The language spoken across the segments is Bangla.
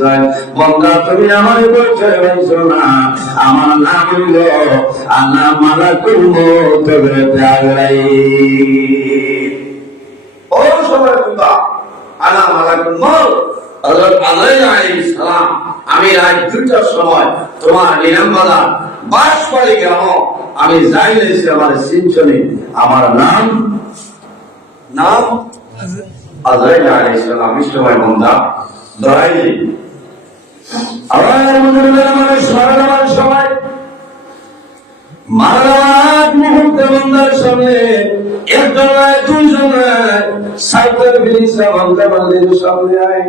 পরিচয়। বন্ধা তুমি আমার পরিচয় পাইছো না, আমার নাম হইল আনা মালাকুল মউত আজরাইল। ও সবাই বন্ধা, আনা মালাকুল মউত। হযরত আজরাইল আলাইহিস সালাম আমি রাত 2টার সময় তোমার নিলামবাজার বাঁশবাড়ি গ্রাম আমি যাইলেছি, আমার সিনচনে আমার নাম আজরাইল আলাইহিস সালাম। সময় বন্ধা ধরাইলি আমার মানুষ মারার সময় মারার মুহূর্তে বন্ধার সামনে একজন দুইজন সাইকেল ফিরিসা বন্ধা বন্ধের সামনে আয়।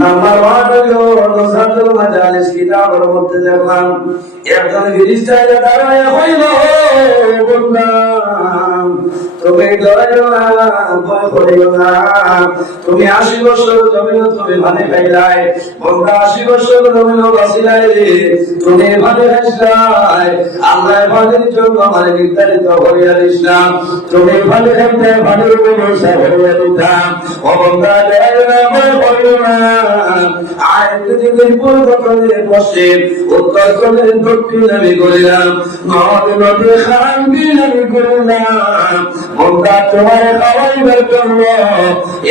নাম্বার 1 হলো নসাতুল মাজালিস কিতাবের মধ্যে দেখলাম একজন ফিরিস্তা দাঁড়ায় হইল, বন্ধা তুমি ডরাইও না, ভয় করিও না, তুমি 80 বছর জমিন তুমি ভানে খাইলাই, বন্ধা 80 বছর জমিন বাঁচিলাই, তুমি ভানে খাইলাই, আল্লাহ ভানের জন্য আমার নির্ধারিত করিয়া দিস না, তুমি ভানে খাইতে ভানের ব্যবস্থা করিয়া দিতাম। ও বন্ধা ডরাইও না, ভয় করিও না, আয় পৃথিবীর পূর্ব কোণে পশ্চিম উত্তর কোণে দক্ষিণ আমি করিলাম, নদী খান বিল আমি করিলাম। বন্ধা তোমার খাওয়াইবার জন্য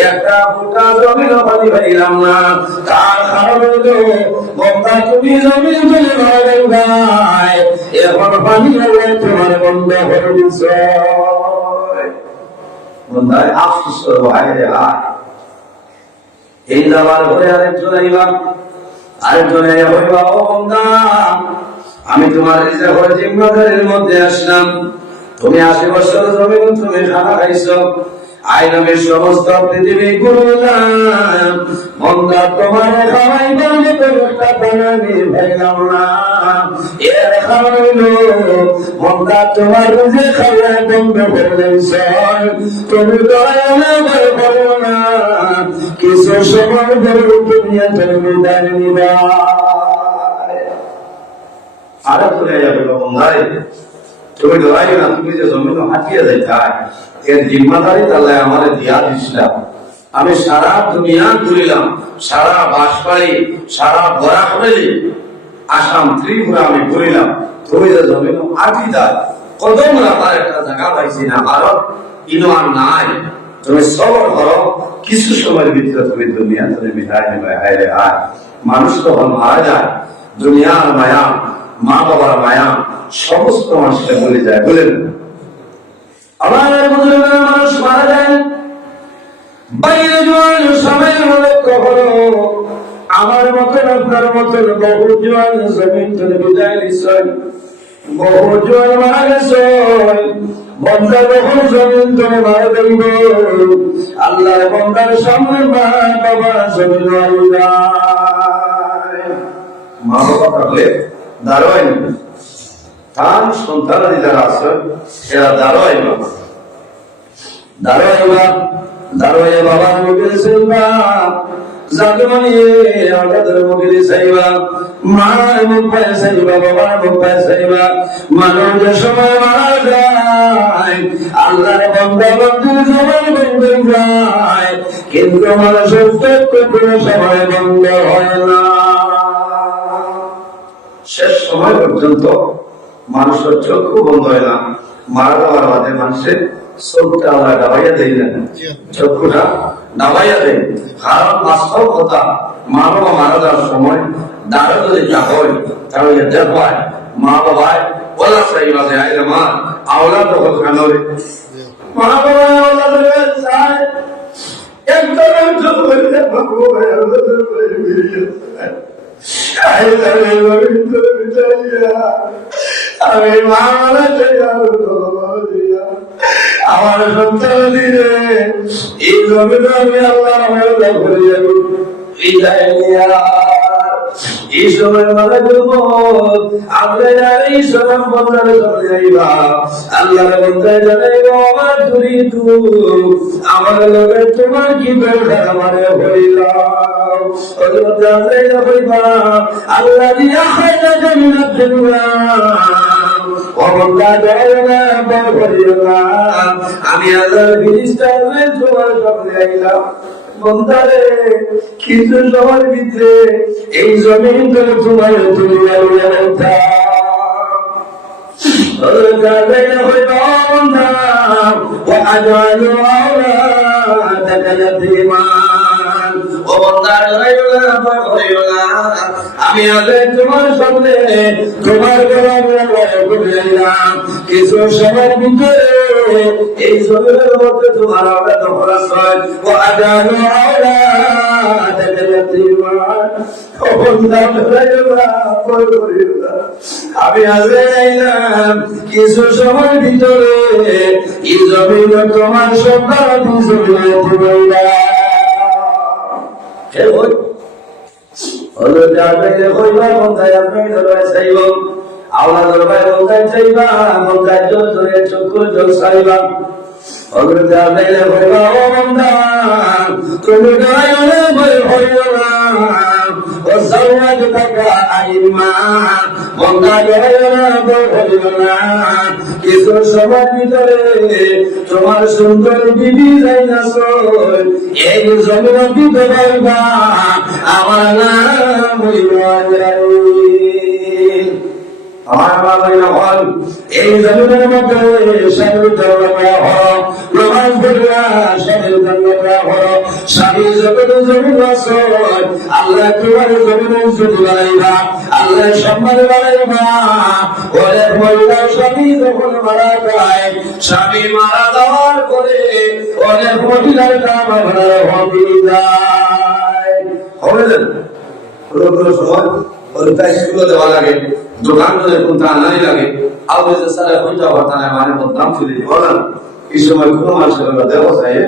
একটা ফুটা জমিন পানি পাইলাম না, তার কারণ হলো বন্ধা তুমি জমিন ফেলে মারাই ভাই, এখন পানি হলে তোমার বন্ধ হয়ে দিচ্ছে। বন্ধায় আফসোস করবো, হায় রে হায়, এই দাবার ঘরে আরেকজন হইবা, ও বন্ধা আমি তোমার রিজা ঘরে জিম্মাদারির মধ্যে আসলাম, তুমি 80 বছর জমিন তুমি খানা খাইছো, আইনামের সমস্ত পৃথিবী ঘুরলাম, বন্ধা তোমার খাওয়াই বন্ধে একটা বানানি ভাইলাম না, এর কারণ হইল বন্ধা তোমার যে খাওয়াই বন্ধ করে দিয়েছ, তুমি দয়া ভয় করো না, কিছু সময় ধরে দুনিয়া তুমি দাঁড়িয়ে নিবা। আরে চলে যাবে বন্ধারে, তুমি ডরাইও না, তুমি যে জমিন হাঁটিয়ে যাইতাই এর জিম্মাদারি তাহলে আমার দিয়া দিছিলাম। আমি সারা দুনিয়া ঘুরিলাম, সারা বাঁশবাড়ি, সারা বরাকবেলি, আসাম, ত্রিপুরা আমি ঘুরিলাম, তুমি যে জমিন হাঁটি যায় কদম রাখার একটা জায়গা পাইছি না, ভারত ইনো আর নাই, তুমি সবর করো, কিছু সময়ের ভিতরে তুমি দুনিয়া তুমি মিলাই নেবে। হায় রে হায়, মানুষ তখন মারা যায়, দুনিয়ার মায়া, মা বাবার মায়া সমস্ত মানুষকে ভুলে যায়, বলেন আমার মানুষ মারা যায়, বাইরে জোয়ান সময়ের মধ্যে কখনো আমার মতন আপনার মতন বহু জোয়ান জমিন থেকে বিদায় নিশ্চয়, বহু জোয়ান মারা গেছে, বন্ধা যখন জমিন তুমি মারা দেব, আল্লাহ বন্ধার সামনে মা বাবা জমিন মা বাবা থাকলে দাঁড়ায় নেবে, তার সন্তানাদি যারা আছে এরা দাঁড়াইবা বাবার মুখে চাইবা, যাকে মানিয়ে আমাদের মুখে চাইবা, মার মুখ পায় চাইবা, বাবার মুখ পায় চাইবা। মানুষ যে সময় মারা যায় আল্লাহর বান্দা বান্দির সবাই বন্ধ যায়, কিন্তু মানুষের চোখ কোনো সময় বন্ধ হয় না। শেষ সময় পর্যন্ত মানুষের চক্ষু বন্ধ হয় না, মারা যাওয়ার বাদে মানুষের চোখটা আমরা ডাবাইয়া দেই না, চক্ষুটা ডাবাইয়া দেয়। কারণ বাস্তব কথা, মা বাবা মারা যাওয়ার সময় দাঁড়া যদি যা হয় তাহলে দেখবায় মা বাবায় বলা চাই বাজে আয় মা আওলা তখন কেন রে, মা বাবা আওলা চায় একদম আমি মা আমার সন্তান দিলে এই জমি আমি আল্লাহ করে যাবো, এই সময় মারা করবো আমরা এই সময় বন্ধারে চলে যাইবা, আল্লাহর বন্ধায় জানাইব আমার তুমি আমার লোকের তোমার কি ব্যবসা আমারে হইলাম, আল্লাহ দিয়া খাইলা জমিনের আমি আল্লাহর ফিরিস্তা তোমার সামনে আইলাম, বন্দারে কিছু সময়ের ভিতরে এই জমিন করে তোমার তুমি আমি আগে তোমার সামনে তোমার কিছু সময়ের ভিতরে এই জমিনের মধ্যে তোমার আমি আগে যাইলাম কিছু সময়ের ভিতরে এই জমিন তোমার সন্তান আল্লাহ দরবারে বলতে চাইবা মক্কায় ধরে চক্ষু জল সাইবা অগ্রতা দিলে হইবা ও বান্দা তুমি গায়লে ভয় হইও না ও সওয়াজ টাকা আইমা বান্দা গায়লে ভয় হইও না কিছু সময় ভিতরে তোমার সুন্দর বিবি যাইনাছো এই জমিন ভিতরে আমার নাম হইবা আমার বাবা হল এই জমিনের মধ্যে স্বামী প্রমাণ করিয়া স্বামীর স্বামী যখন জমিন আল্লাহ তোমার জমিনে যদি বাড়াইবা আল্লাহ সম্মান বাড়াইবা অনেক মহিলা স্বামী যখন মারা যায় স্বামী মারা যাওয়ার পরে অনেক মহিলার নাম হবে যায় হবে না কোনো সময় দেওয়া লাগে দোকান করে কোন আনাই লাগে আগে যে সারা হইতা বর্তমানে মানে দাম চলে বলেন এই সময় কোনো মানুষের দেওয়া যায়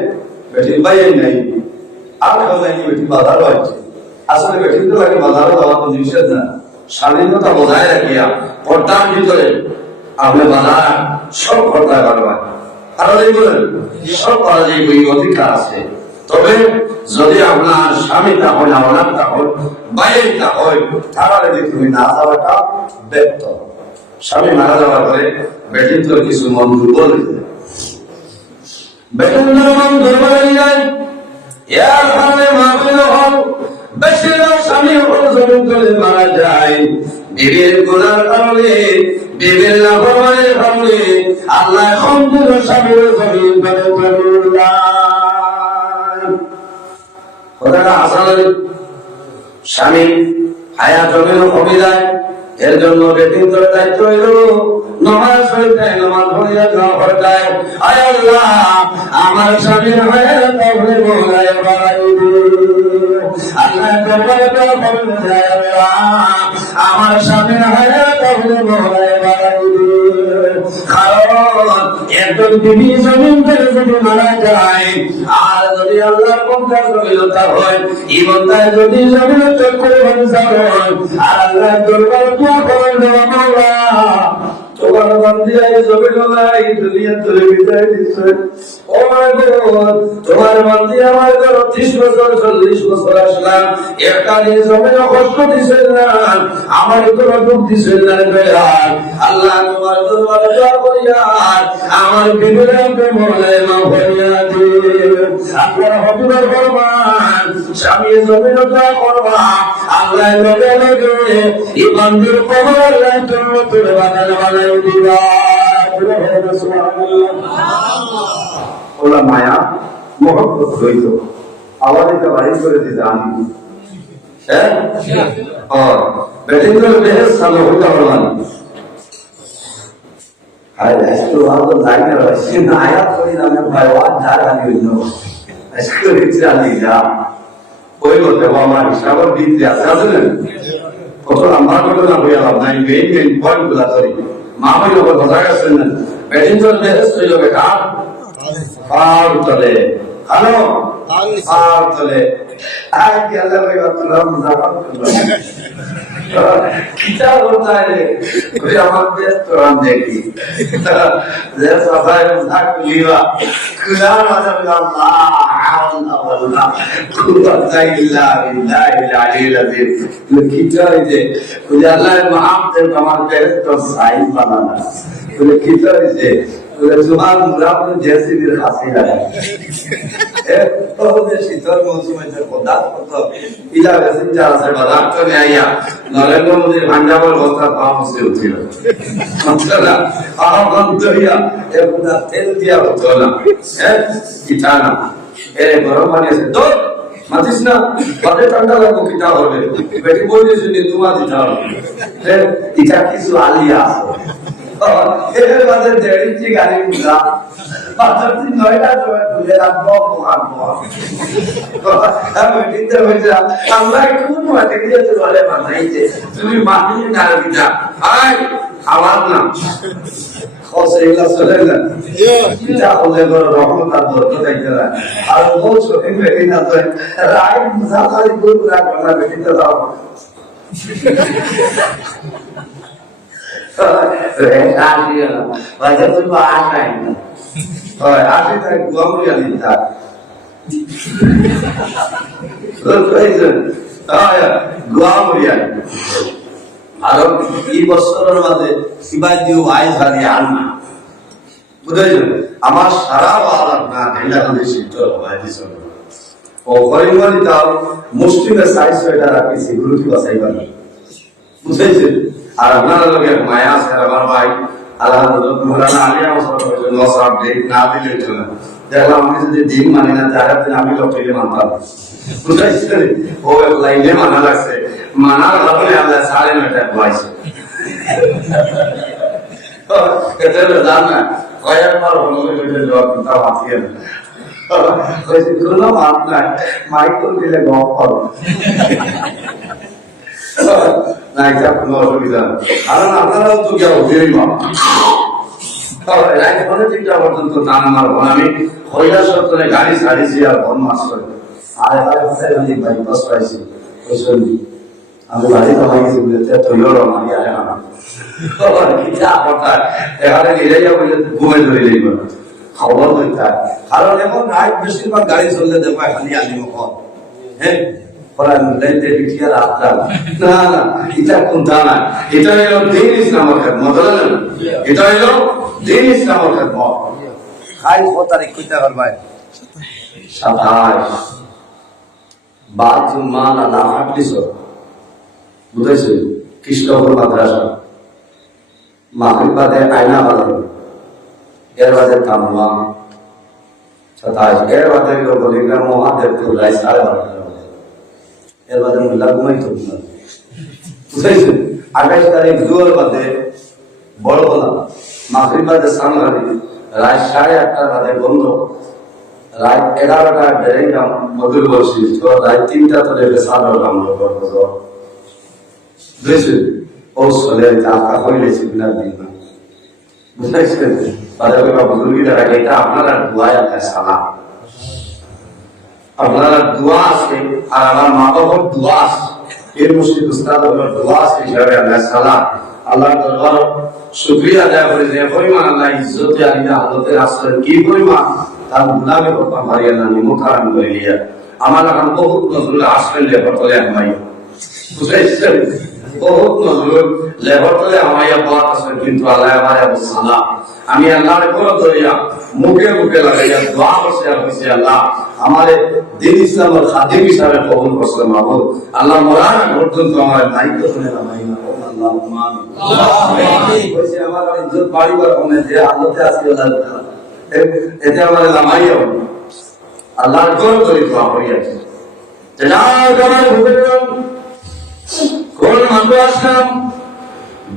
বেটি বাইরে নাই আর কেউ নাই বেটি বাজারও আছে আসলে বেটি তো লাগে বাজারও দেওয়া কোনো নিষেধ না স্বাধীনতা বজায় রাখিয়া পর্দার ভিতরে আপনি বাজার সব পর্দায় পারবেন কারণ এই বলেন সব করা যায় ওই অধিকার আছে তবে যদি আপনার স্বামীটা হয় আপনারটা হয় বাইরেটা হয় তাহলে তুমি না যাওয়াটা ব্যর্থ স্বামী মারা যাওয়ার পরে বেটির তো কিছু মন দুর্বল বেটির মন দুর্বল হয়ে যায় এর কারণে মাহফিল হল বেশিরভাগ স্বামী জমিন করে মারা যায় বিবির গুনার কারণে বিবির লাভবানের কারণে আল্লাহ সম্পূর্ণ স্বামীর জমিন করে কথাটা আসলে স্বামী হায়া জমিনও কমে যায় এর জন্য বেটিং করে দায়িত্ব হইল নামাজ পড়তে নামাজ পড়িয়া যাওয়া পড়তায় আয় আল্লাহ আমার স্বামীর হায়া তাহলে মোলায় বাড়াই আল্লাহ দরবারে বলতে যায় আল্লাহ আমার স্বামীর হায়া তাহলে মোলায় বাড়াই কারণ একজন বিবি জমিন থেকে যদি মারা যায় আর যদি আল্লাহর পঞ্চাশ গভীরতা হয় ইমানদার যদি জমিন চক্করে ভরসা হয় আর আল্লাহ দরবার দোয়া করেন দেওয়া মাওলা তোমার বান্দিয়াই জমিন নাই দুনিয়া ধরে বিদায় দিচ্ছে ও মাই গড তোমার বান্দি আমার ঘর 30 বছর 40 বছর আসলাম একটা দিন জমিন কষ্ট দিছেন না আমার কোনো দুঃখ দিছেন না দয়াল আল্লাহ তোমার দরবারে দোয়া করিয়া আমার বিবেকে মোলায় মাফ করিয়া দিও আপনার হবিবের ফরমান স্বামী জমিন দোয়া করবা আল্লাহ লগে লগে ইমানদের কবর আল্লাহ জান্নাতের বাগান বানাই দিবা সুবহানাল্লাহ ওলা মায়া মহব্বত হইত আওয়াজটা বাহির করে দিতে আমি হ্যাঁ আর বেটিং করে বেহেস সামনে হইতা পারলাম আর এত ভালো লাগে না সে না আয়া করি না আমি ভাই ওয়া জায়গা দিই না আজকে রিচা দিলা ওই মতে আমার হিসাবের দিতে আছে না কত লম্বা করে না হইয়া লাভ নাই মেইন পয়েন্ট গুলা ধরি মামাই ওপর কথা গেছেন না বেটিং করে বেহেস হইল বেটা আর চলে হ্যালো আর চলে আজ গেলে তোরা মুজাফর কিতা বলতা রে ওই আমার ব্যস্ত রাম দেখি যে সবাই মুজাক লিবা কুরআন আযাব আল্লাহ আল্লাহ কুওয়াতা ইল্লা বিল্লাহিল আলিয়্যিল আযীম কিতা যে ওই আল্লাহর মহাব্বতের আমার ব্যস্ত সাইন বানানা ওই কিতা যে তোমার মুরাদ জেসি দিল হাসিনা শীতল মৌসুমে নরেন্দ্র মোদীর ভান্ডাবর বস্তা পাওয়া মুসে উঠিল তেল দিয়া হতো না পিঠা না গরম পানি আছে তো মাতিস না বাদে ঠান্ডা লাগবো কিটা হবে বেটি বলতে শুনি তোমার দিতে হবে এটা কিছু আলিয়া এর বাদে দেড় ইঞ্চি গাড়ি বুঝা নয়টা সময় খুলে রাখবো আমরা কোন মাঠে গিয়েছে বলে মাথাইছে তুমি মাটির কার দিতা আয় খাবার না খসেগুলা চলে না এটা হলে রহমত আর বরকত আইতে না আর ও চোখে বেরিয়ে না তো রায় মুসাফারি গুরু রাখবা বেরিয়ে দাও বাজে তো আশাই না হয় আসে তাই গমরিয়া দিতা গমরিয়া আর এই বছরের মাঝে সিবাই দিও আইস হারি আন না বুঝাইছেন আমার সারা বাদ না ঢেলা করে শীতল হয় দিছে ও করিমনি তাও মুসলিমের সাইজ এটা রাখি সিকিউরিটি বাসাইবার বুঝাইছেন আর আপনারা লোকের মায়া আছে আমার ভাই আল্লাহ মৌলানা আলিয়া নসাব ডেট না দিলে চলে দেখলাম আমি যদি দিন মানি না যারা দিন আমি লোকটিকে মানতাম বুঝাইছেন ও এক লাইনে মানা লাগছে মানার কারণে আল্লাহ 9:30 বয়সে এটা জান না কয়েকবার হলো এটা জবাব দিতে পারছি না কইছে কোনো মাপ নাই মাইক্রো দিলে গপ করো না এটা কোনো অসুবিধা না কারণ আপনারাও তো কেউ হবেই না ফোনে 3টা পর্যন্ত টান মারবো আমি হইলা সত্তরে গাড়ি ছাড়িছি আর ফোন মাস্টার আর আমি ভাই বাস পাইছি আমি বাড়ি তো হয়ে গেছি বলতে তৈরি মারি আরে না এখানে নিয়ে যাবো ঘুমে ধরে যাইব খবর হইতে কারণ এমন রাত বেশিরভাগ গাড়ি চললে দেখো খালি আলিম কর হ্যাঁ এটা কোনটা না এটা হলো দিন ইসলামের খেদমত এটা হলো দিন ইসলামের খেদমত খাই 4 তারিখ কইতে পারবাই 27 বাথরুম মানা না হাঁটিস বুঝেছে কৃষ্ণপুর মাদ্রাসা মাগরিব বাদে আয়না বাজার এর বাদে তামলাম 27 এর বাদে বলিগ্রাম মহাদেবপুর রায় 12:30 এর বাদে মোল্লা ঘুমাই তো বুঝাইছেন 28 তারিখ জোর বাদে বড় বলা মাগরিব বাদে সামরানি রাত 8:30 বাদে বন্ধ রাত 11টা ডেরেঙ্গাম মধুর বসি তো রাত 3টা তলে বেসাদর কাম করবো বুঝেছেন ও সলে টাকা হইলে সিগনাল দিন না বুঝাইছেন বাজার বাবা বুজুর্গিরা এটা আপনারা দোয়া আল্লাহ সালাম আপনারা দোয়া আছে আর আমার মা বাবার দোয়া আছে এর মুশকিল উস্তাদ হলো দোয়া আছে হিসাবে আল্লাহ সালাম আল্লাহ দরবার শুকরিয়া আদায় করে যে পরিমাণ আল্লাহ ইজ্জতে আলিয়া আদতে আসলেন কি পরিমাণ তার গুলামে কথা মারিয়া না নিমুখারাম করে লিয়া আমার এখন বহুত নজরুল আসলেন লেবার করে আমায় বুঝাইছেন বহুত নজরুল লেবার করে আমায় বাত আসলেন কিন্তু আল্লাহ আমার সালাম আমি আল্লাহর কোন দরিয়া মুখে মুখে লাগাইয়া দোয়া করছি আর কইছি আল্লাহ আমারে দিন ইসলামের খাদিম হিসাবে কবুল করছেন মাহবুব আল্লাহ মরানা পর্যন্ত আমার দায়িত্ব শুনে নামাই না আল্লাহ আমিন কইছি আমার ইজ্জত বাড়িবার কোনে যে হালতে আছে আল্লাহ এতে আমার নামাইও আল্লাহর কোন করি দোয়া করিয়াছে জানাব আমার হুজুর কোন মাদ্রাসা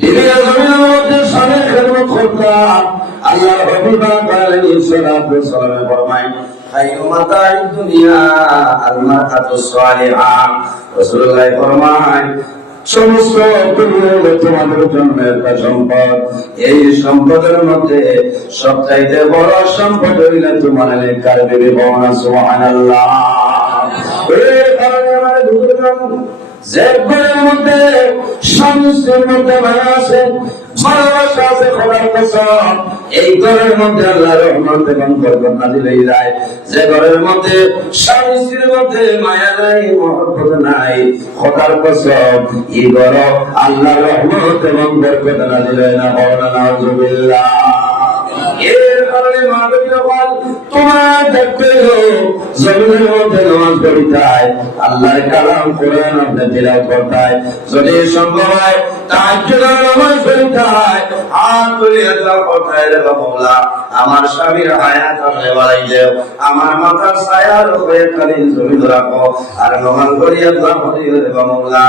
দিনের জমিনের মধ্যে সামনে খেদমত করতাম আল্লাহর হাবিব আলাইহিস সালাতু ওয়াস সালাম ফরমায় খায়রু মাতাঈদ দুনিয়া আল মারআতুস সালিহা রাসূলুল্লাহ ফরমায় সমস্ত দুনিয়ার তোমাদের জন্য একটা সম্পদ এই সম্পদের মধ্যে সবচাইতে বড় সম্পদ হইল তোমার নেককার বিবি বোন সুবহানাল্লাহ এই কারণে আমার বুজুর্গগণ যে ঘরের মধ্যে স্বামী স্ত্রীর মধ্যে মায়া আছে ভালোবাসা আছে খোদার কসম এই ঘরের মধ্যে আল্লাহর রহমত এবং বরকত নাযিল হয়ে যায় যে ঘরের মধ্যে স্বামী স্ত্রীর মধ্যে মায়া নাই মহব্বত নাই খোদার কসম এই ঘর আল্লাহর রহমত এবং বরকত নাযিল হয় না বলেন নাউযুবিল্লাহ এর কারণে মানবীয় বল তোমার দেখতে জমিনের মধ্যে নামাজ পড়িতায়, আল্লাহর কালাম কোরআন আপনি তিলাওয়াত করতায়, যদি সম্ভব হয় তাহাজ্জুদের নামাজ পড়িতায়, হাত তুলে দোয়া করতায়, রে মাওলা আমার স্বামীর হায়াত আপনি বাড়াই দাও, আমার মাথার ছায়ার উপরে কালীন জমিন রাখো, আর নামাজ পড়িয়া দোয়া করিও রে মাওলা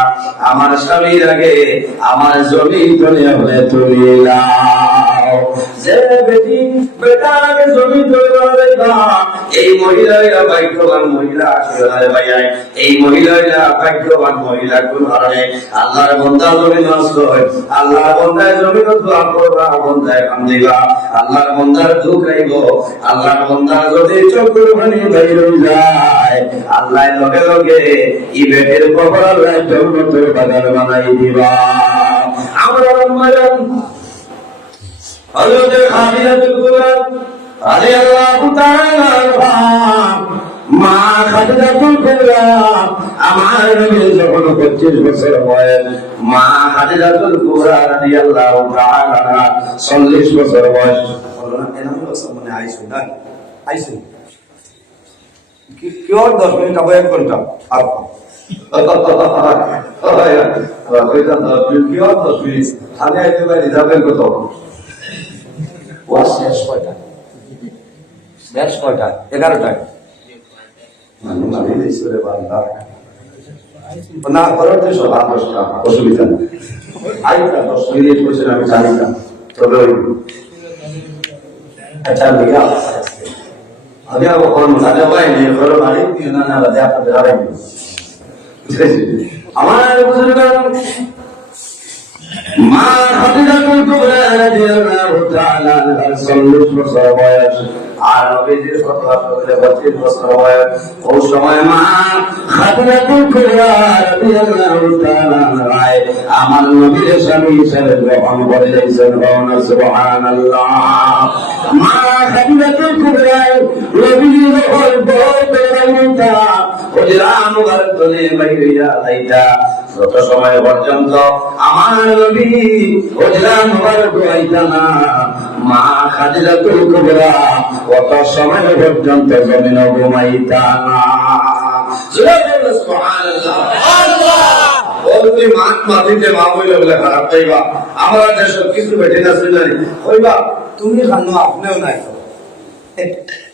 আমার স্বামীর আগে আমার জমিন দুনিয়া হলে তুমি লাও। যে বেটি বেটার আগে জমিন দুনিয়া এই মহিলারা ভাগ্যবান মহিলা আসলে ভাই, এই মহিলারা ভাগ্যবান মহিলা কোন কারণে আল্লাহর বান্দা জমিন নষ্ট হয়, আল্লাহর বান্দায় জমিন দোয়া করবা, বান্দায় কান্দিবা, আল্লাহর বান্দার দুঃখ রাইব, আল্লাহর বান্দার যদি চোখের পানি বাইর হয়ে যায়, আল্লাহ লগে লগে এই বেটির কবর আল্লাহ জান্নাতের বাগান বানাই দিবা। আমরা রহমান হযরত খাদিজাতুল কুবরা রাদিয়াল্লাহু তাআলা আনহা, মা খাদিজাতুল কুবরা আমার নবীর যখন 25 বছর বয়স, মা খাদিজাতুল কুবরা রাদিয়াল্লাহু তাআলা আনহা 40 বছর বয়স। বলো না কেন মানে আইসুন না আইসুন কি কিওর 10 মিনিট আবার 1 ঘন্টা আর কইতা 10 মিনিট কিওর 10 মিনিট আগে আইতে পারি যাবেন কত ওয়াশ শেষ কয়টা? শেষ কয়টা? 11টায় মানে মানে ঈশ্বরে বান্দা না করার তো সব 10টা অসুবিধা নেই। আইতা 10 মিনিট কইছেন আমি জানি না, তবে আচ্ছা লিয়া আগে কোন মজা পাই নি করো বাড়ি না না বাদে আপনাদের আড়াই আমার বুজুর্গান মা খাদিজাতুল কুবরা রাদিয়াল্লাহু তাআলা আনহা 40 বছর বয়স, আর নবীজির ফতোয়া করতে 25 বছর বয়স। ওই সময় মা খাদিজাতুল কুবরা রাদিয়াল্লাহু তাআলা আনহা আমার নবীর স্বামী হিসেবে গ্রহণ করে দিয়েছেন। সুবহানাল্লাহ। মা খাদিজাতুল কুবরা নবীজির বলতে রাইতা ওজরা মুবারক তলে বাইরিয়া লাইতা, যত সময় পর্যন্ত আমার নবী ওজরা মুবারক আইতা না, মা খাদিজাতুল কুবরা কত সময় পর্যন্ত জমিন ঘুমাইতা না। সুবহানাল্লাহ। আল্লাহ বলতে মাত মাটিতে মা বলে বলে খারাপ তাইবা, আমরা যে সব কিছু বেটে না শুনলানি কইবা তুমি খানো আপনিও নাই,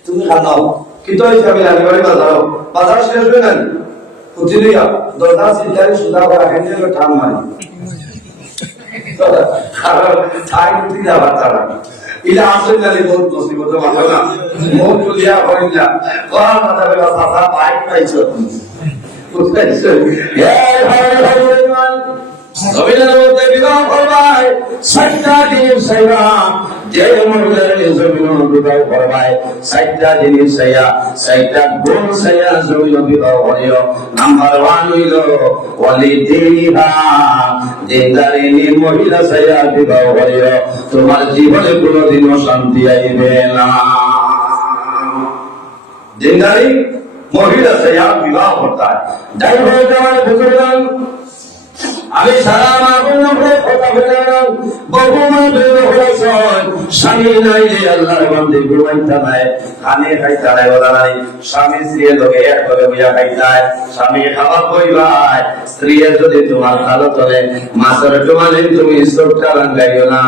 তুমি খানো কিন্তু এই আমি জানি করে বাজার শেষ হয়ে না পুতিলিয়া দরজা সিদ্ধারে সুদা করা হেঁটে ঠাম মারি কারণ তাই উঠি যাবার তারা ইলা আসলে জানি বহুত মুসিবত ভালো না বহুত তুলিয়া হয় না করা মাথা বেলা সাথা বাইক পাইছো বুঝতেছো এই ভালো ভালো জমিনের মধ্যে বিবাহ করবাই 60টা জিনিস চাইবা, যে মহিলার জমিন বিবাহ করবাই 60টা জিনিস চাইয়া 60টা গুণ চাইয়া জমিন বিবাহ করিও। নাম্বার 1 হইল ওয়ালিদিহা, দিনদারিনী মহিলা চাইয়া বিবাহ করিও, তোমার জীবনে কোনোদিনও শান্তি আইবে না। দিনদারি মহিলা চাইয়া বিবাহ করতে হয়। যাই হোক আমার বুজুর্গান, আমি সারা মাহবুবের কথা বললাম, বহুমা বেরোহসন স্বামী নাই যে আল্লাহর বান্দে ঘুমাইতা নাই, খানে খাইতা নাই ওলা নাই, স্বামী স্ত্রীর লগে এক করে বইয়া খাইতায়, স্বামী খাবার কইবাই, স্ত্রীর যদি তোমার ভালো চলে মাছের জমালে তুমি চোখটা রাঙ্গাইও না,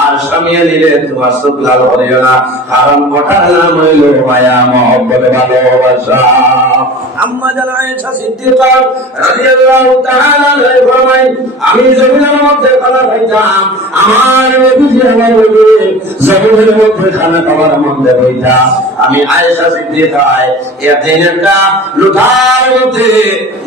আর স্বামী নিলে তোমার চোখ লাল করিও না, কারণ ওটার নাম হইল মায়া মহব্বত ভালোবাসা। আম্মা জান আয়েশা সিদ্দিকা রাদিয়াল্লাহু তাআলা আনহা ফরমায়, আমি জমিনের মধ্যে খানা খাইতাম, আমার নবীজি আমার নবী জমিনের মধ্যে খানা খাবার মধ্যে হইতাম। আমি আয়েশা সিদ্দিকায় একদিন একটা লুঠার মধ্যে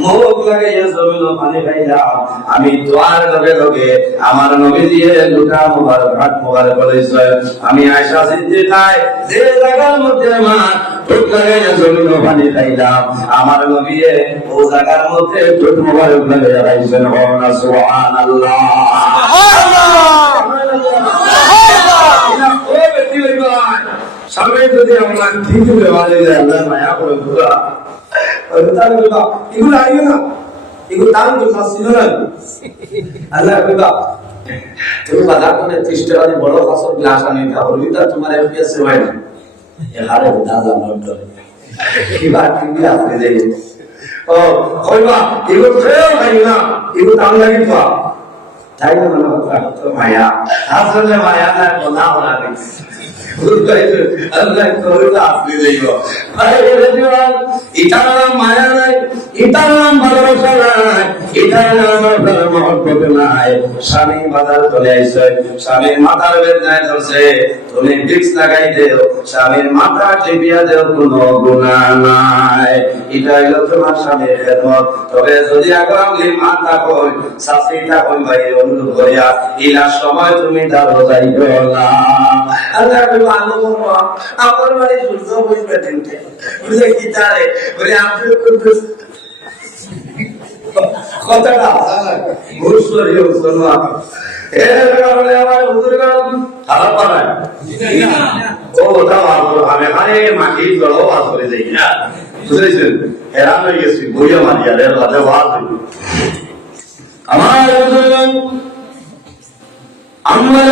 মুখ লাগাইয়া জমিনে পানি খাইলাম, আমি দোয়ার লগে লগে আমার নবীজি লুঠা মুবারক হাত মুবারক করেছে। আমি আয়েশা সিদ্দিকায় যে জায়গার মধ্যে আমার ঠোঁট লাগাইয়া জমিনে পানি খাইলাম, আমার নবী ও জায়গার মধ্যে ঠোঁট মুবারক লাগাইয়া খাইছেন। সুবহানাল্লাহ। সামনে যদি আমরা ঠিক বেমারে যায় আল্লাহ মায়া করে পুরা তাহলে বলবা এগুলো আইও না, এগুলো দাম তো ছিল না। আল্লাহ বলবা তুমি বাজার করে 30 টাকা দিয়ে বড় ফাসল গ্লাস আনি তা হলি তা তোমার এফপিএস হয় না, এখানে দাদা নটরে কিবা কিবি আপনি দেই ও কইবা এগুলো খেয়েও খাই না এগুলো দাম লাগি তো তাই না মনে হতো মায়া আসলে মায়া না কোনা হলা দিছি আল্লাহ করুণা আপনি দেইব এটার নাম মায়া নাই, এটার নাম ভালোবাসা নাই, এটার নাম মহব্বত নাই। স্বামী মাথার চলে আইছে, স্বামীর মাথার বেদনায় ধরছে, তুমি ভিক্স লাগাই দেও, স্বামীর মাথা টিপিয়া দেও, কোনো গুনাহ নাই। এটা হলো তোমার স্বামীর খেদমত। তবে যদি আগামী মাথা কই শাস্তিটা কই ভাই অনুরোধ করিয়া ইলার সময় তুমি দাঁড়ো যাইও না। আল্লাহ আমার বাড়ি সূর্য বুঝবে তিনটে বুঝে কি তারে বলে আপনি কথাটা ঘুষরি শোনা এর কারণে আমার হুজুর খারাপ বানায় ও ওটা আমি এখানে মাটি জড়ো বাস করে যাই না বুঝেছেন হেরান হয়ে গেছি বইয়া মারিয়া রে রাতে বাস আমার أمّن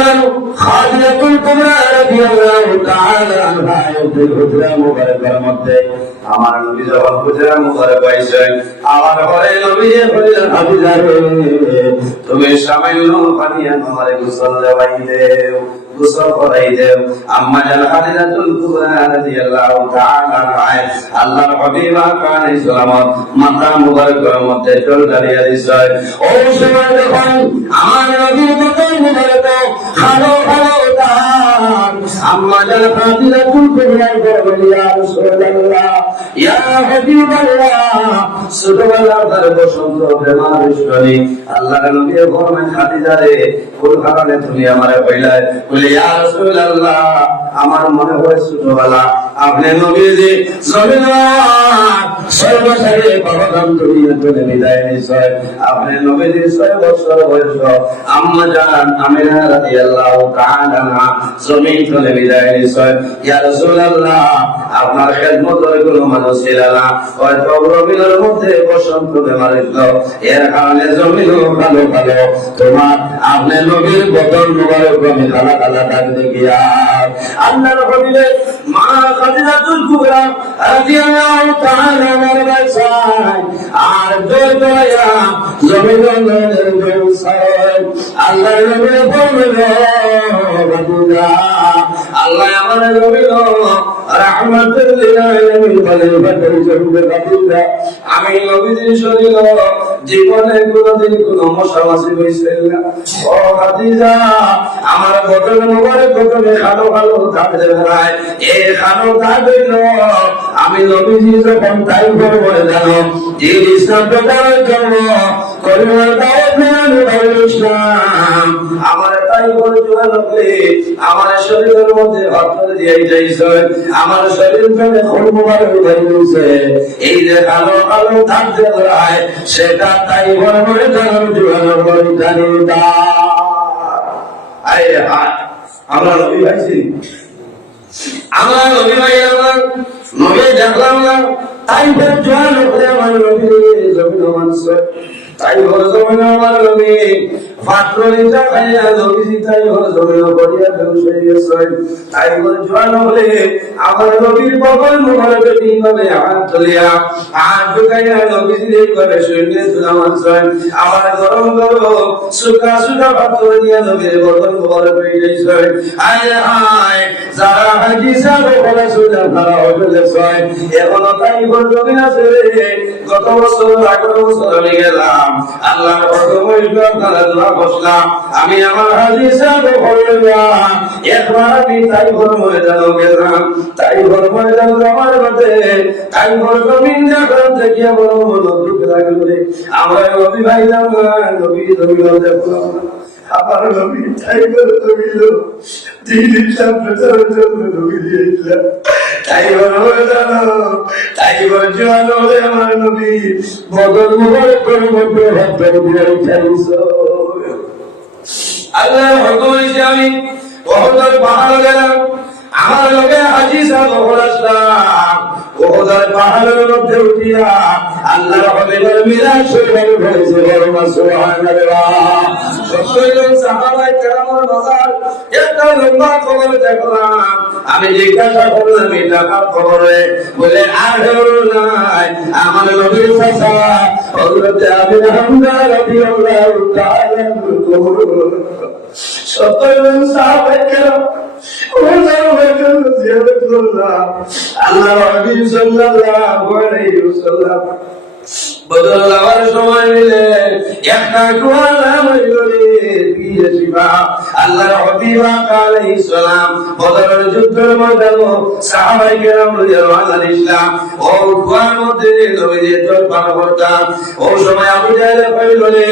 خادمة الكبرى رضي الله تعالى عنها يقول হুজরা মুবারকের মধ্যে আমার নবী যখন হুজরা মুবারক আইছেন আমার ঘরে নবী বললেন হাবিজা রে তুমি সামান্য পানি আমারে গোসল দেওয়াই দেও গোসল করাই দেও আম্মা জান খাদিজাতুল কুবরা রাদিয়াল্লাহু তাআলা আনহা আল্লাহর হাবিব আলাইহিস সালাম মাথা মুবারকের মধ্যে চুল দাঁড়িয়ে দিছে ও সময় যখন আমার নবী মাথা মুবারক খালো খালো দান আম্মা জান খাদিজাতুল কুবরা বলেন ইয়া রাসূলুল্লাহ ইয়া হাবিবাল্লাহ সুবহানাল্লাহ বসন্ত বেমার শুনি আল্লাহর নবী ফরমান খাদিজা রে কোন কারণে তুমি আমারে কইলাই বলে ইয়া রাসূলুল্লাহ আমার মনে হয় ছোটবেলা আপনি নবীজি জমিনাত সর্বসারে বাবাদান দুনিয়া থেকে বিদায় নিছে আপনি নবীজি 6 বছর বয়স আম্মা জান আমিনা রাদিয়াল্লাহু তাআলা আনহা জমিন থেকে বিদায় নিছে ইয়া রাসূলুল্লাহ আপনার খেদমতের কোনো মানুষ ছিল না হয়তো রবিনের মধ্যে বসন্ত বেমার হইল এর কারণে জমিন ভালো ভালো তোমার আপনি নবীর বদল মুবারক আমি খালা খালা থাকতে গিয়া আল্লাহর হাবিবে মা খাদিজাতুল কুবরা রাদিয়াল্লাহু তাআলা আনহা আর দয়া জমিনের জলসায় আল্লাহর নবী বললেন আল্লাহ আমার নবী রাহমাতুল লিল আলামিন বলেন বাদল জরুবে খাদিজা আমি নবীর শরীর জীবনে কোনদিন কোন মশামাছি হইছে না ও খাদিজা আমার বদল মুবারক বদলে খালো খালো থাকতে ভাই এই খালো থাকইল আমি নবীজি যখন তাই করব জানো যে ইসলাম প্রচার করব কলিমার দাওয়াত দেওয়ার ইসলাম আমার তাই করে জোয়ানকে আমার শরীরের মধ্যে অর্থ দিয়ে যাইছে আমার শরীর থেকে খুন মুবারক হইছে এই যে কালো কালো থাকতে ভাই সেটা তাই করে জানো জোয়ান করে জানি দা আয় হায় আমরা নবী ভাইছি আমরা নবী ভাই আমার নবী দেখলাম না তাই তো জোয়ান হয়ে আমার নবী জমিন মানুষ তাই হলো জমিন আমার নবী ফাটরিটা খাইয়া নবীজি তাই হলো জমিন করিয়া ব্যবসায়ী গেছে তাই বলে জোয়ান হলে আমার নবীর বগল মুবারকে তিনভাবে হাত তুলিয়া হাত ঢুকাইয়া নবীজি এইভাবে শরীরে তুলামান আমার গরম গরম সুখা সুখা পাথর দিয়া নবীর বগল মুবারক হয়ে গেছে আয় আয় যারা হাজি সাহেব বলে সুজা তারা হয়ে এখনো তাই বলে জমিন আছে গত বছর 18 বছর আমি গেলাম আল্লাহর হুকুম হইল আপনারা দোয়া বসলাম আমি আমার হাজি সাহেব বললাম একবার আমি তাই ঘর ময়দান গেলাম তাই ঘর ময়দান আমার মধ্যে তাই ঘর জমিন যখন দেখিয়া বড় মন দুঃখ লাগলো আমরা নবী ভাইলাম নবী নবী দেখলাম আমার নবী তাই ঘর জমিল দিন ইসলাম প্রচারের জন্য নবী দিয়েছিলাম তাই ঘর ময়দান তাই ঘর জোয়ান হলে আমার নবী বদল মুবারক করে মধ্যে হাত দিয়ে ফেলছো আল্লাহ হুকুম হইছে আমি বহুত পাহাড় গেলাম আমার লগে হাজী সাহেব আসলাম ওহদের পাহাড়ের মধ্যে উঠিয়া আল্লাহর হাবিবের মিলাদ শরীফ হয়েছে বড় সুবহানাল্লাহ। 70 জন সাহাবায়ে কেরামের মাজার একটা লম্বা কবর দেখলাম। আমি জিজ্ঞাসা করলাম এটা কার কবরে? বলে আর নাই, আমার নবীর চাচা হযরত আবু হামজা রাদিয়াল্লাহু তাআলা কবর। 70 জন সাহাবায়ে কেরাম আল্লাহর হাবিব সাল্লাল্লাহু আলাইহি ওয়াসাল্লাম বদর যাওয়ার সময় মিলে একটা কুয়া নাম হইল পীর শিবা। আল্লাহর হাবিব আলাইহিস সালাম বদরের যুদ্ধের ময়দানে সাহাবায়ে কেরাম রাদিয়াল্লাহু আনহুম ইসলাম ও কুয়ার মধ্যে নবীজি জল পান করতেন। ও সময় আবু জাহেল কইল রে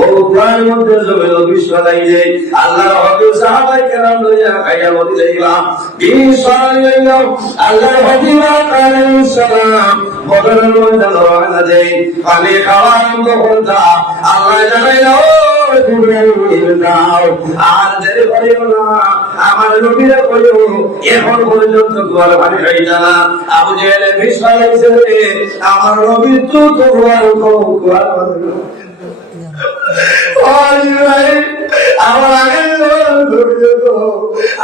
ও কুয়ার মধ্যে জমিন বিশ্ব লাইলে আল্লাহর হাবিব সাহাবায়ে কেরাম লইয়া খাইয়া বলি যাইবা বিশাল আল্লাহর হাবিব আলাইহিস সালাম বদরের ময়দানে রওনা দেয়। পানি খাওয়া আরম্ভ করতা আল্লাহ জানাইলো আর দেরি করিও না, আমার নবীরা কইও এখন পর্যন্ত গোয়াল পানি খাইতা না। আবু জেহেল বিশ্বাস লাইছে রে আমার নবী তো গোয়াল আমার আগে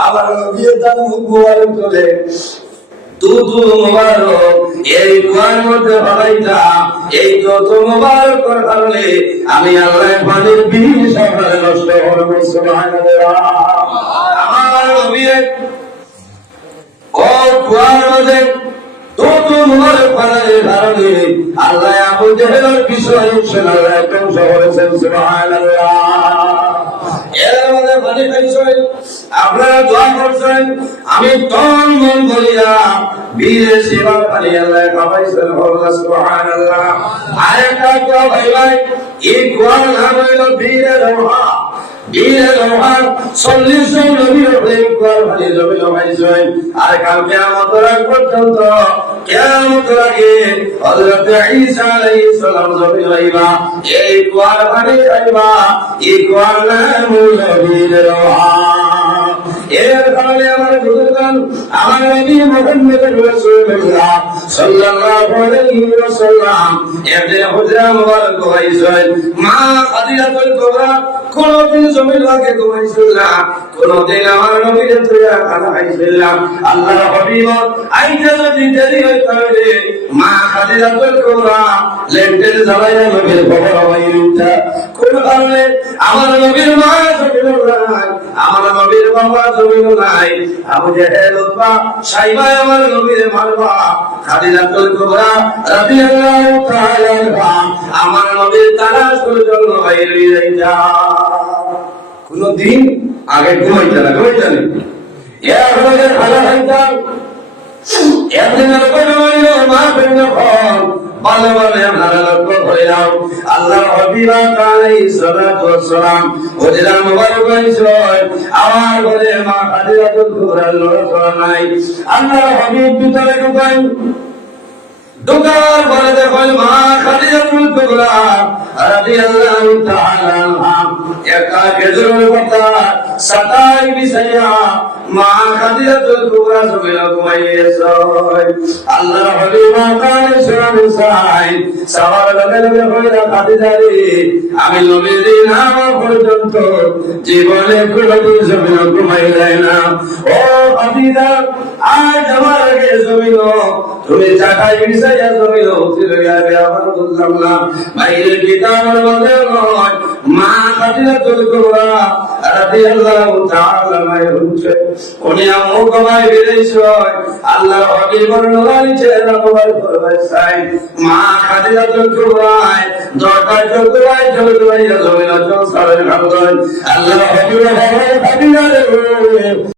আমার নবী তার মুখ গোয়াল চলে তুতু মুবারক এই কুয়ার মধ্যে বানাইতা এই যত মুবারক কারণে আমি আল্লাহ পানির বিল সকালে নষ্ট করব। সুবহানাল্লাহ। আমার নবী ও কুয়ার মধ্যে তুতু মুবারক পানির কারণে আল্লাহ আবু জেহেলের বিষয় শোনালে একদম শহরে সুবহানাল্লাহ। এর মধ্যে পানি খাইছেন আপনারা দোয়া করছেন আমি তন মন বলিয়া বীরের সেবা পানি আল্লাহ খাওয়াইছেন সুবহানাল্লাহ। আরেকটা দোয়া ভাই ভাই এই কুয়ার নাম হইল বীরের রোহা। বীরের রোহা 40 জন নবীর এই কুয়ার পানি জমি জমাইছেন। আর কাল কিয়ামতের আগ পর্যন্ত কিয়ামতের আগে হযরত ঈসা আলাইহিস সালাম জমি হইবা এই কুয়ার পানি খাইবা। এই কুয়ার নাম হইল বীরের রোহা। এর কারণে আমার বুজুর্গান আমার নবী মুহাম্মদ রাসূলুল্লাহ সাল্লাল্লাহু আলাইহি ওয়াসাল্লাম একদিন হুজরা মুবারক হইছেন মা খাদিজাতুল কুবরা কোনদিন জমির লাগে ঘুমাইছিল না, কোনদিন আমার নবীর তুইয়া খানা খাইছিল না। আল্লাহর হাবিব আইতে যদি দেরি হইতো রে মা খাদিজাতুল কুবরা লেন্টেল জ্বালাইয়া নবীর খবর হইতা। কোন কারণে আমার নবীর মা জমিল নাই, আমার নবীর বাবা জমিল নাই। আবু জেহেল উতবা সাইবা আমার নবীর মারবা। খাদিজাতুল কুবরা রাদিয়াল্লাহু তাআলা আনহা আমার নবীর তালাশ করে জন্য বাইরে যাইতা। কোনদিন আগে ঘুমাইতা না এর হয়ে খানা খাইতাম। একদিন মা পেন ভালো ভালো আপনারা লক্ষ্য করে নাও আল্লাহর হাবিব আলাইহিস সালাতু ওয়াস সালাম ওজরা মুবারক হইছেন আমার ঘরে মা খাদিজাতুল কুবরা লড়া নাই। আল্লাহর হাবিব ভিতরে ঢুকাই ঢুকার পরে দেখেন মা খাদিজাতুল কুবরা রাদিয়াল্লাহু তাআলা আনহা একা খেজুরের পাতা সাতাই বিছাইয়া মা খাদিজাতুল কুবরা জমিনে ঘুমাইয়েছে। আল্লাহর হাবিব কানে শোনাবে চাই সবার লগে লগে কইরা খাদিজা রে আমি নবীর নাম পর্যন্ত জীবনে কোনদিন জমিনে ঘুমাই যায় না। ও খাদিজা আজ আমার আগে জমিনে তুমি চাটাই বিছাইয়া জমিনে উঠিলে গেলে আমার বুঝলাম না বাইরের কিতাবের মধ্যে নয় মা খাদিজাতুল কুবরা রাদিয়াল্লাহু তাআলা আনহা হচ্ছে কোনে আমুক ভাই বিদেশে আল্লাহর হাবিবের নূরানি চেহারা মোবারক ফরমাইছেন মা খাদিজাতুল কুবরা দরকার জলবাই জমিন জল সারের খান আল্লাহর হাবিবের খাদিজা রে